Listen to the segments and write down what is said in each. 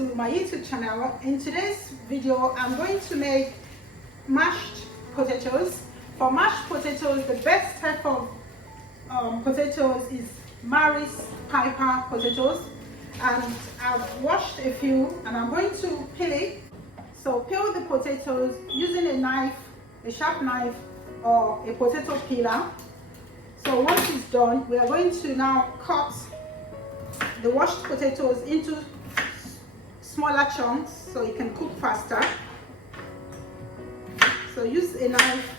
to my YouTube channel. In today's video I'm going to make mashed potatoes. For mashed potatoes, the best type of potatoes is Maris Piper potatoes, and I've washed a few and I'm going to peel it. So peel the potatoes using a knife, a sharp knife or a potato peeler. So once it's done, we are going to now cut the washed potatoes into smaller chunks so you can cook faster. So use a knife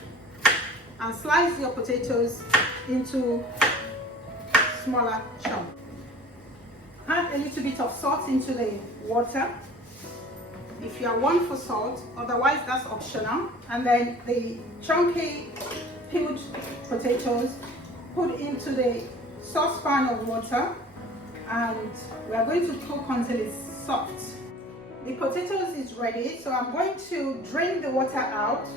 and slice your potatoes into smaller chunks. Add a little bit of salt into the water if you are one for salt, otherwise that's optional. And then the chunky peeled potatoes put into the saucepan of water, and we are going to cook until it's soft. The potatoes is ready, so I'm going to drain the water out.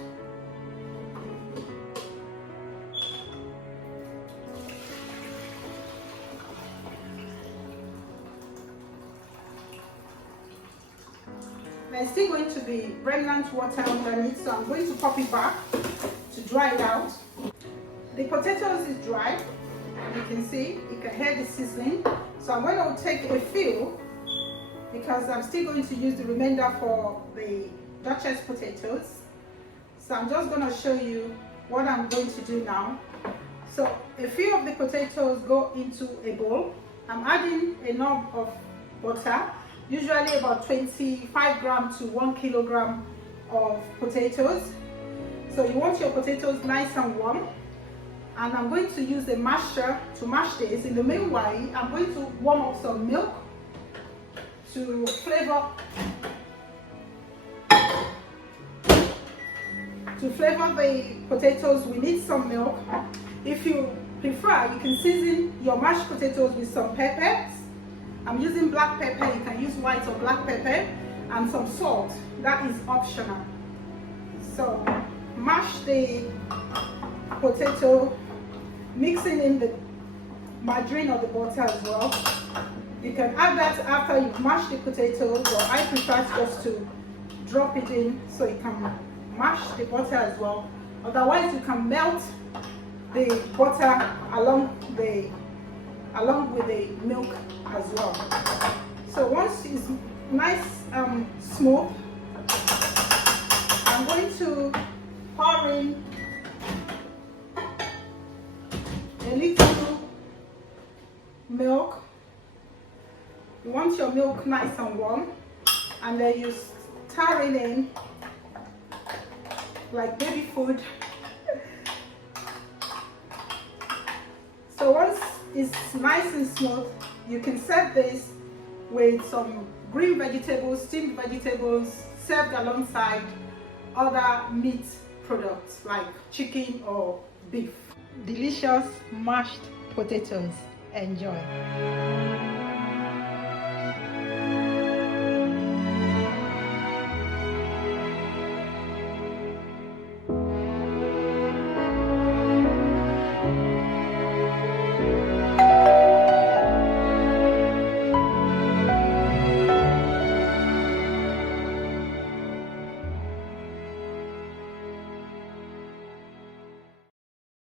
There's still going to be remnant water underneath, so I'm going to pop it back to dry it out. The potatoes is dry. You can see, you can hear the sizzling. So I'm going to take a few because I'm still going to use the remainder for the Duchess potatoes. So I'm just going to show you what I'm going to do now. So a few of the potatoes go into a bowl. I'm adding a knob of butter, usually about 25 grams to 1 kilogram of potatoes. So you want your potatoes nice and warm. And I'm going to use a masher to mash this. In the meanwhile, I'm going to warm up some milk to flavor the potatoes. We need some milk. If you prefer, you can season your mashed potatoes with some peppers. I'm using black pepper. You can use white or black pepper, and some salt. That is optional. So mash the potato, mixing in the margarine or the butter as well. You can add that after you've mashed the potatoes, or I prefer just to drop it in so you can mash the butter as well. Otherwise, you can melt the butter along with the milk as well. So once it's nice smooth, I'm going to pour in a little milk. You want your milk nice and warm, and then you stir it in like baby food. So once it's nice and smooth, you can serve this with some green vegetables, steamed vegetables, served alongside other meat products like chicken or beef. Delicious mashed potatoes. Enjoy.